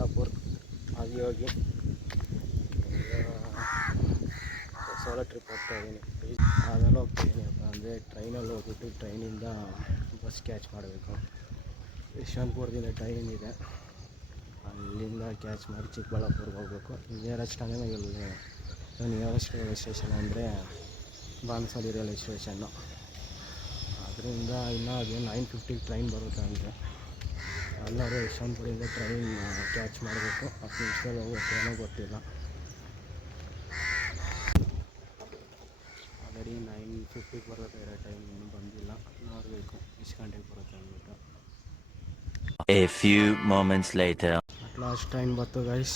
ಚಿಕ್ಕಬಳ್ಳಾಪುರ ಆಗಿ ಹೋಗಿ solo trip ಹೋಗ್ತಾಯಿದ್ದೀನಿ. ಅದೆಲ್ಲ ಹೋಗ್ತಾಯಿದ್ದೀನಿ ಅಪ್ಪ ಅಂದರೆ ಟ್ರೈನಲ್ಲಿ ಹೋಗ್ಬಿಟ್ಟು ಟ್ರೈನಿಂದ ಬಸ್ ಕ್ಯಾಚ್ ಮಾಡಬೇಕು. ಯಶವಂತಪುರದಿಂದ ಟ್ರೈನ್ ಇದೆ, ಅಲ್ಲಿಂದ ಕ್ಯಾಚ್ ಮಾಡಿ ಚಿಕ್ಕಬಳ್ಳಾಪುರ್ಗೆ ಹೋಗಬೇಕು. ನಿಯರೆಸ್ಟ್ ಅಂದರೆ ನಿಯರೆಸ್ಟ್ ರೈಲ್ವೆ ಸ್ಟೇಷನ್ ಅಂದರೆ ಬಾನ್ಸವಾಡಿ ರೈಲ್ವೆ ಸ್ಟೇಷನ್ನು. ಅದರಿಂದ ಇನ್ನೂ ಅದು 9:50 ಟ್ರೈನ್ ಬರುತ್ತೆ ಅಂದರೆ ಎಲ್ಲರೂ ಯಶವಂತಪುರದಿಂದ ಟ್ರೈನ್ ಕ್ಯಾಚ್ ಮಾಡಬೇಕು. 10 ನಿಮಿಷದಲ್ಲಿ ಹೋಗುತ್ತೆ ಏನೋ ಗೊತ್ತಿಲ್ಲ. ಆಲ್ರೆಡಿ 9:50 ಬರುತ್ತೆ ಟೈಮ್, ಇನ್ನೂ ಬಂದಿಲ್ಲ. ನೋಡಬೇಕು ಎಷ್ಟು ಗಂಟೆಗೆ ಬರುತ್ತೆ ಅಂದ್ಬಿಟ್ಟು. A few moments later. At last train ಬಂತು ಗೈಸ್.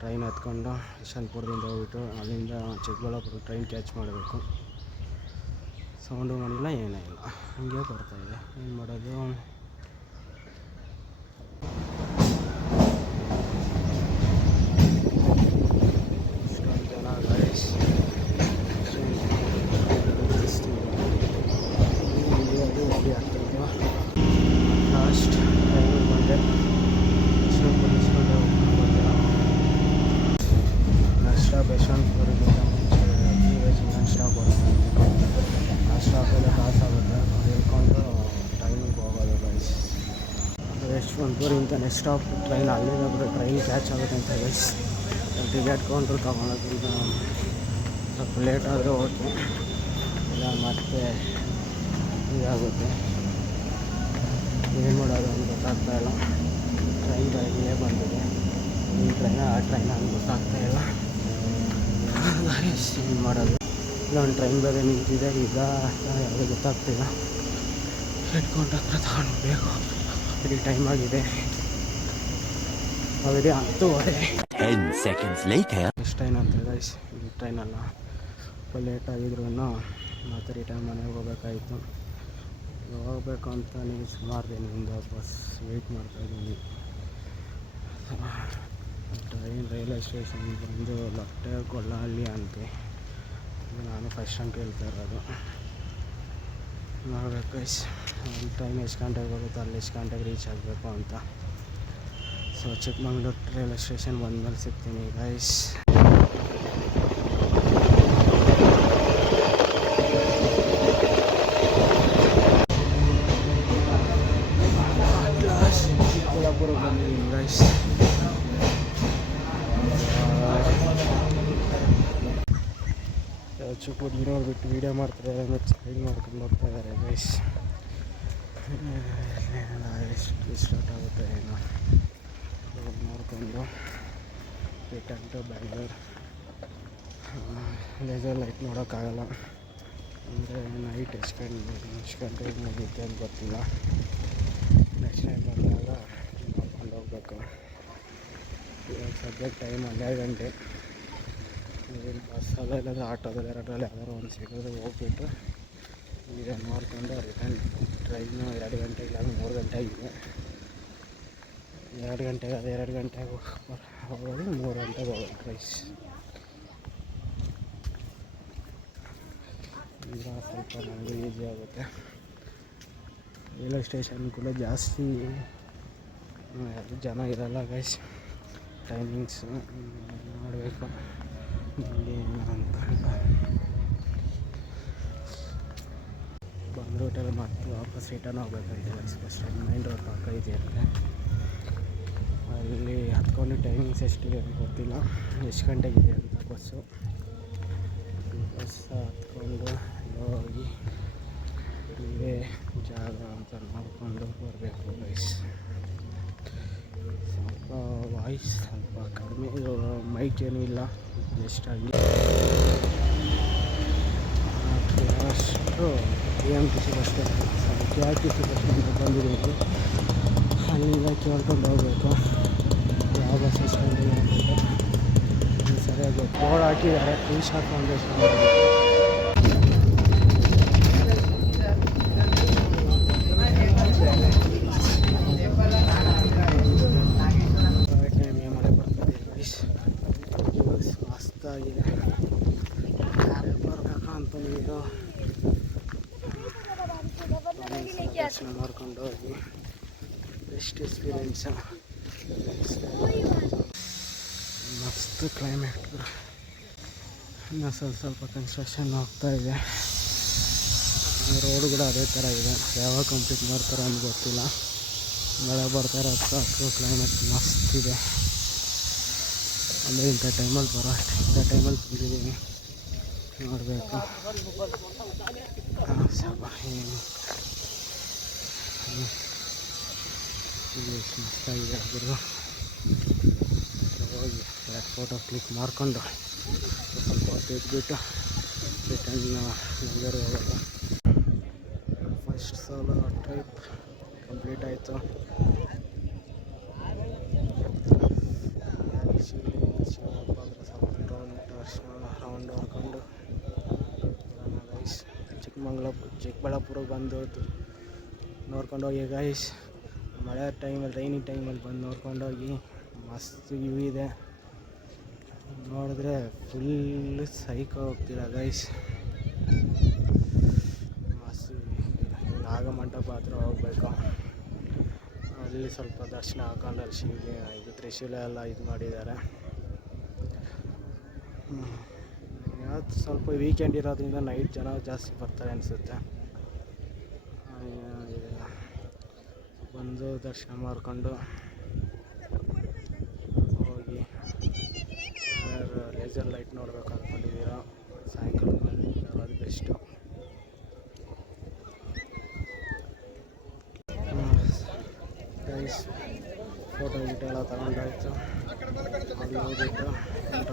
ಟ್ರೈನ್ ಹತ್ಕೊಂಡು ಯಶವಂತಪುರದಿಂದ ಹೋಗ್ಬಿಟ್ಟು ಅಲ್ಲಿಂದ ಚಿಕ್ಕಬಳ್ಳಾಪುರ ಟ್ರೈನ್ ಕ್ಯಾಚ್ ಮಾಡಬೇಕು. ಸೌಂಡು ಮಾಡಿಲ್ಲ ಏನೂ ಇಲ್ಲ, ಹಂಗೆ ಬರ್ತಾಯಿದೆ. ಏನು ಮಾಡೋದು? ಇಷ್ಟೊಂದು ಜನ ಗೈಸ್. ಲಾಸ್ಟ್ ಟ್ರೈನಿಗೆ ಬಂದೆ. ನೆಕ್ಸ್ಟ್ ಸ್ಟಾಪ್ ಯಶವಂತಪುರದಿಂದ ಮುಂಚೆ ನಾನ್ ಸ್ಟಾಪ್ ಬರುತ್ತೆ. ಆ ಸ್ಟಾಪೆಲ್ಲ ಕಾಸಾಗುತ್ತೆ, ಅದು ಹೇಳ್ಕೊಂಡು ಟ್ರೈನಿಗೆ ಹೋಗೋದು ಗೈಸ್. ಯಶವಂತಪುರದಿಂದ ನೆಕ್ಸ್ಟ್ ಸ್ಟಾಪ್ ಟ್ರೈನ್, ಅಲ್ಲಿಂದ ಟ್ರೈನ್ ಕ್ಯಾಚ್ ಆಗುತ್ತೆ ಅಂತ ಗೈಸ್. ಟಿಕೆಟ್ ಕೌಂಟ್ರ್ ತೊಗೊಳೋದ್ರಿಂದ ಸ್ವಲ್ಪ ಲೇಟ್ ಆದರೆ ಓಕೆ, ಇಲ್ಲ ಮತ್ತೆ ಇದಾಗುತ್ತೆ. ಏನು ಮಾಡೋದು ಅಂತ ಗೊತ್ತಾಗ್ತಾಯಿಲ್ಲ. ಟ್ರೈನ್ ಇಲ್ಲೇ ಬಂದಿದೆ, ಈ ಟ್ರೈನ ಆ ಟ್ರೈನ ಅಂತ ಗೊತ್ತಾಗ್ತಾಯಿಲ್ಲ. ಏನು ಮಾಡೋದು? ಇಲ್ಲೊಂದು ಟ್ರೈನ್ ಬೇರೆ ನಿಂತಿದೆ, ಈಗ ಯಾವುದೇ ಗೊತ್ತಾಗ್ತಿಲ್ಲ. ಹೆಡ್ಕೊಂಡು ಹತ್ರ ತಗೊಂಡ್ಬೇಕು. ಇಲ್ಲಿ ಟೈಮ್ ಆಗಿದೆ ಆಲ್ರೆಡಿ 10:15. 10 seconds later. ಎಷ್ಟು ಟ್ರೈನ್ ಅಂತ ಗೈಸ್, ಈ ಟ್ರೈನಲ್ಲ ಸ್ವಲ್ಪ ಲೇಟ್ ಆಗಿದ್ರು ಮತ್ತೆ ರಿಟರ್ನ್ ಮನೆಗೆ ಹೋಗ್ಬೇಕಾಯಿತು. ಹೋಗ್ಬೇಕು ಅಂತ ನೀವು ಸುಮಾರು ದಿನದಿಂದ ಬಸ್ ವೆಯ್ಟ್ ಮಾಡ್ತಾಯಿದ್ದೀನಿ. ಟ್ರೈನ್ ರೈಲ್ವೆ ಸ್ಟೇಷನ್ ಬಂದು ಲಟ್ಟೆಗೊಲ್ಲಹಳ್ಳಿ ಅಂತೆ. ನಾನು ಫಸ್ಟ್ ಟೈಮ್ ಕೇಳ್ತಾ ಇರೋದು. ನೋಡ್ಬೇಕು ಗೈಸ್, ಟ್ರೈನ್ ಎಷ್ಟು ಗಂಟೆಗೆ ಬರುತ್ತೆ, ಅಲ್ಲಿ ಎಷ್ಟು ಗಂಟೆಗೆ ರೀಚ್ ಆಗಬೇಕು ಅಂತ. ಸೊ ಚಿಕ್ಕಮಗಳೂರು ರೈಲ್ವೆ ಸ್ಟೇಷನ್ ಬಂದಮೇಲೆ ಸಿಗ್ತೀನಿ ಗೈಸ್. ಚಿಕ್ಕಬಳ್ಳಾಪುರಕ್ಕೆ ಬಂದಿದ್ದೀನಿ ಗೈಸ್. ಚಿಕ್ಕದು ನೋಡ್ಬಿಟ್ಟು ವೀಡಿಯೋ ಮಾಡ್ತಾರೆ, ಸೈಡ್ ಮಾಡ್ಕೊಂಡು ಹೋಗ್ತಾ ಇದ್ದಾರೆ ಗೈಸ್. ಎಷ್ಟು ಸ್ಟಾರ್ಟ್ ಆಗುತ್ತೆ ಏನೋ ನೋಡ್ಕೊಂಡು return to Bangalore. Laser light ನೋಡೋಕ್ಕಾಗಲ್ಲ ಅಂದರೆ ನೈಟ್ ಎಷ್ಟು ಗಂಟೆಗೆ ಮುಗಿಯುತ್ತೆ ಅಂತ ಗೊತ್ತಿಲ್ಲ. ನೆಕ್ಸ್ಟ್ ಟೈಮ್ ಬಂದಾಗ ನೋಡ್ಕೊಂಡು ಹೋಗ್ಬೇಕು. ಇವಾಗ ಸದ್ಯಕ್ಕೆ ಟೈಮ್ 12 ಗಂಟೆ. ಬಸ್ಸಲ್ಲ ಇಲ್ಲಾಂದರೆ ಆಟೋದಲ್ಲಿ ಎರಡರಲ್ಲಿ ಯಾವ್ದಾದ್ರು ಒಂದು ಸಿಗೋದು ಹೋಗ್ಬಿಟ್ಟು ಈಗ ನೋಡ್ಕೊಂಡು ರಿಟರ್ನ್. ಟ್ರೈನು 2 ಗಂಟೆ ಇಲ್ಲ 3 ಗಂಟೆ ಆಗಿದೆ. 2 ಗಂಟೆಗೆ ಅದು 2 ಗಂಟೆಗೆ ಹೋಗೋದು, 3 ಗಂಟೆಗೆ ಹೋಗೋದು ಗೈಸ್. ಈಗ ಸ್ವಲ್ಪ ನನಗೂ ಈಸಿ ಆಗುತ್ತೆ. ರೈಲ್ವೆ ಸ್ಟೇಷನ್ ಕೂಡ ಜಾಸ್ತಿ ಜನ ಇರಲ್ಲ ಗೈಸ್. ಟೈಮಿಂಗ್ಸ್ ಮಾಡಬೇಕು ಏನು ಅಂತ. ಬಂದ ರೂಟಲ್ಲಿ ಮತ್ತೆ ವಾಪಸ್ ರಿಟರ್ನ್ ಹೋಗ್ಬೇಕಂತೆ guys. Bus stand main road ಪಕ್ಕ ಇದೆಯಂತೆ. ಅಲ್ಲಿ ಹತ್ಕೊಂಡು ಟೈಮಿಂಗ್ಸ್ ಎಷ್ಟಿದೆ ಅಂತ ಗೊತ್ತಿಲ್ಲ, ಎಷ್ಟು ಗಂಟೆಗಿದೆ ಅಂತ ಬಸ್ಸು. ಬಸ್ ಹತ್ಕೊಂಡು ಹೋಗಿ ಇದೇ ಜಾಗ ಅಂತ ನೋಡಿಕೊಂಡು ಬರಬೇಕು ಗೈಸ್. ಸ್ವಲ್ಪ ವಾಯ್ಸ್ ಸ್ವಲ್ಪ ಕಡಿಮೆ, ಮೈಕ್ ಏನೂ ಇಲ್ಲ, ಜಸ್ಟ್ ಆಗಿ ಅಷ್ಟು KMTC bus stand, KRTC bus stand ಬಂದಿದ್ದೀವಿ. ಅಲ್ಲಿಂದ ಕೇಳ್ಕೊಂಡು ಹೋಗ್ಬೇಕು ಯಾವ ಬಸ್ ಸ್ಟ್ಯಾಂಡಿಗೆ ಅಂತ ಸರಿಯಾಗಿ ಬೋರ್ಡ್ ಹಾಕಿದ್ದಾರೆ. ಈಶಾ ಫೌಂಡೇಶನ್ ಮಳೆ ಬರ್ತದೆ ಗೈಸ್. ಮಸ್ತಾಗಿದೆ. ಬರಬೇಕು ಅಂತ ನೀರು ದರ್ಶನ ಮಾಡ್ಕೊಂಡು ಹೋಗಿ ಬೆಸ್ಟ್ ಎಕ್ಸ್ಪೀರಿಯೆನ್ಸ್. ಮಸ್ತ್ ಕ್ಲೈಮೇಟ್. ಇನ್ನು ಸ್ವಲ್ಪ ಕನ್ಸ್ಟ್ರಕ್ಷನ್ ಆಗ್ತಾ ಇದೆ. ರೋಡ್ ಕೂಡ ಅದೇ ಥರ ಇದೆ. ಯಾವಾಗ ಕಂಪ್ಲೀಟ್ ಮಾಡ್ತಾರೋ ಅಂತ ಗೊತ್ತಿಲ್ಲ. ಮಳೆ ಬರ್ತಾರೆ ಅಥವಾ ಕ್ಲೈಮೇಟ್ ಮಸ್ತ್ ಇದೆ. ಅಂದರೆ ಇಂಥ ಟೈಮಲ್ಲಿ ಇಂಥ ಟೈಮಲ್ಲಿ ಬಂದಿದ್ದೀನಿ, ನೋಡಬೇಕು. ಏನು ಮಸ್ತಾಗಿದೆ. ಗುರು ಹೋಗಿ ಫೋಟೋ ಕ್ಲಿಕ್ ಮಾಡಿಕೊಂಡು ಸ್ವಲ್ಪ ಹೊತ್ತು ಇದ್ಬಿಟ್ಟು ರಿಟರ್ನ್ ನಂಜರು ಹೋಗೋದು. ಫಸ್ಟ್ ಸೋಲೋ ಟ್ರಿಪ್ ಕಂಪ್ಲೀಟ್ ಆಯಿತು. ಶಿವಪ್ಪ ಅಂದರೆ ಸ್ವಲ್ಪ ರೌಂಡ್ ಹೊಡ್ಕೊಂಡು ಗೈಸ್ ಚಿಕ್ಕಬಳ್ಳಾಪುರಕ್ಕೆ ಬಂದು ನೋಡ್ಕೊಂಡು ಹೋಗಿ ಗೈಸ್. ಮಳೆ ಟೈಮಲ್ಲಿ ರೈನಿ ಟೈಮಲ್ಲಿ ಬಂದು ನೋಡ್ಕೊಂಡೋಗಿ ಮಸ್ತ್ ವ್ಯೂ ಇದೆ. ನೋಡಿದ್ರೆ ಫುಲ್ ಸೈಕ್ ಹೋಗ್ತೀರ ಗೈಸ್. ಮಸ್ತ್ ನಾಗಮಂಟಪ ಹತ್ರ ಹೋಗ್ಬೇಕು. ಅಲ್ಲಿ ಸ್ವಲ್ಪ ದರ್ಶನ ಹಾಕೊಂಡು ಅಲ್ಲಿ ಶಿವಗೆ ಇದು ತ್ರಿಶೂಲ ಎಲ್ಲ ಇದು ಮಾಡಿದ್ದಾರೆ. ಯಾವ್ದು ಸ್ವಲ್ಪ ವೀಕೆಂಡ್ ಇರೋದ್ರಿಂದ ನೈಟ್ ಜನ ಜಾಸ್ತಿ ಬರ್ತಾರೆ ಅನಿಸುತ್ತೆ. ಬಂದು ದರ್ಶನ ಮಾಡಿಕೊಂಡು ಹೋಗಿ ಲೇಸರ್ ಲೈಟ್ ನೋಡ್ಬೇಕು ಅಂದ್ಕೊಂಡಿದ್ದೀರಾ, ಸಾಯಂಕಾಲ ಅದು ಬೆಸ್ಟು. ಗೈಸ್ ಫೋಟೋ ಗಿಟೋ ಎಲ್ಲ ತಗೊಂಡಾಯ್ತು. ಅಲ್ಲಿ ಹೋಗ್ಬಿಟ್ಟು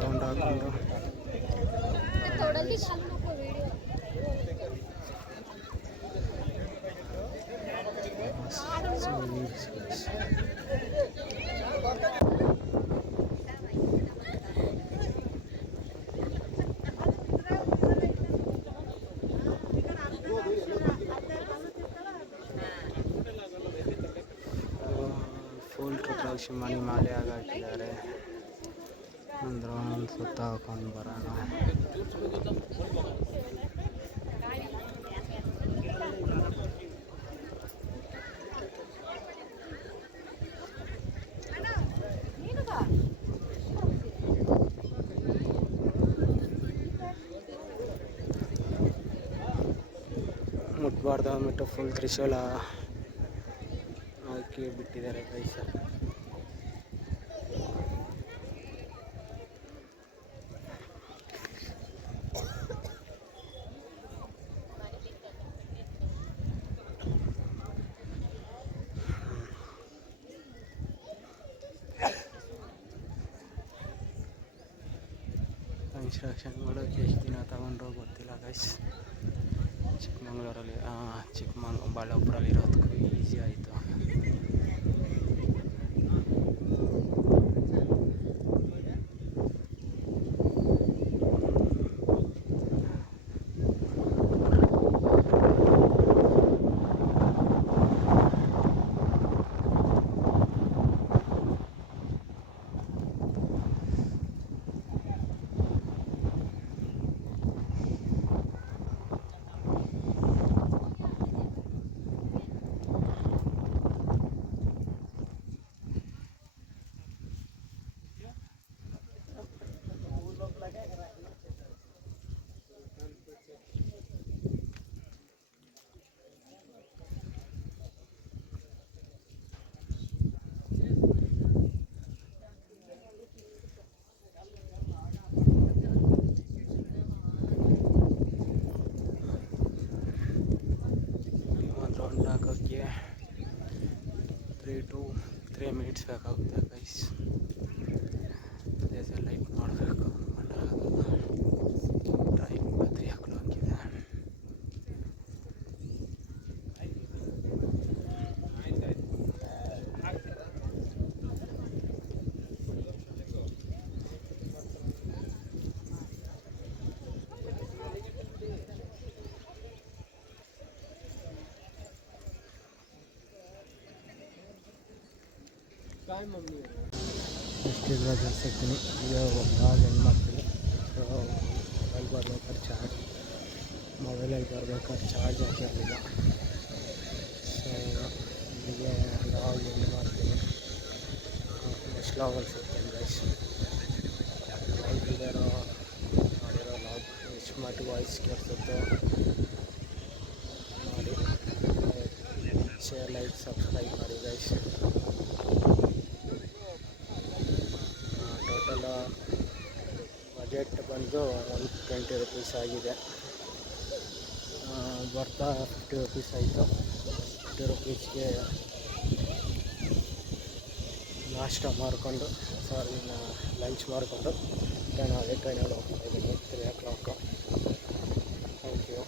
ರೌಂಡ್ ಹಾಕೊಂಡು ಫುಲ್ ರುದ್ರಾಕ್ಷಿ ಮಣಿ ಮಾಲೆ ಹಾಕಿದ್ದಾರೆ. ಅಂದ್ರೆ ಒಂದು ಸುತ್ತ ಹಾಕೊಂಡು ಬರೋಣ. ಮುಟ್ಬಾರ್ದು ಅಂದ್ಬಿಟ್ಟು ಫುಲ್ ತ್ರಿಶೂಲ ಹಾಕಿ ಬಿಟ್ಟಿದ್ದಾರೆ ಗೈಸ್. ಕನ್ಸ್ಟ್ರಕ್ಷನ್ ಮಾಡೋಕ್ಕೆ ಎಷ್ಟು ದಿನ ತಗೊಂಡ್ರೋ ಗೊತ್ತಿಲ್ಲ ಗೈಸ್. ಚಿಕ್ಕಮಂಗ್ಳೂರಲ್ಲಿ ಚಿಕ್ಕಬಳ್ಳಾಪುರಲ್ಲಿ ಇರೋದಕ್ಕೂ ಈಸಿ ಆಯಿತು. ಹಾಕೋಕ್ಕೆ 3 minutes ಬೇಕಾಗುತ್ತೆ ಗೈಸ್. ಅದೇ ಲೈಟ್ ಮಾಡಬೇಕು. ಟೈಮ್ 3 o'clock ಇದೆ. ಎಷ್ಟಿದ್ರೆ ಜಾಸ್ತಿರ್ತೀನಿ. ಈಗ ಹೆಣ್ಮಕ್ಳು ಮೊಬೈಲಲ್ಲಿ ಬರ್ಬೇಕಾದ್ರೆ ಚಾರ್ಜ್ ಹಾಕಿರಲಿಲ್ಲ. ಸೊ ಇಲ್ಲಿಗೆ ಲಾಗ್ ಎಂಡ್ ಮಾಡ್ತೀನಿ. ಬ್ಲಾಗಲ್ಲಿ ಸಿಗ್ತೀನಿ ಗೈಸ್. ಲೈವ್ ಇದ್ದಾರೋ ಮಾಡಿರೋ ಲಾಗ್ ಎಷ್ಟು ಮಟ್ಟಿಗೆ ವಾಯ್ಸ್ ಕೇಳಿಸುತ್ತೋ ಮಾಡಿ, ಶೇರ್, ಲೈಕ್, ಸಬ್ಸ್ಕ್ರೈಬ್ ಮಾಡಿ ಗೈಸ್. ಟೋಟಲ್ ಬಜೆಟ್ ಬಂದು 120 ರುಪೀಸ್ ಆಗಿದೆ. ಬರ್ತಾ 50 ರುಪೀಸ್ ಆಯಿತು. 50 ರುಪೀಸ್ಗೆ ನಾಷ್ಟ ಮಾಡಿಕೊಂಡು ಲಂಚ್ ಮಾಡಿಕೊಂಡು ನಾನು ಅದೇ ಟ್ರೈನಲ್ಲಿ ಹೋಗ್ತಾಯಿದ್ದೀನಿ 3 o'clock. Thank you.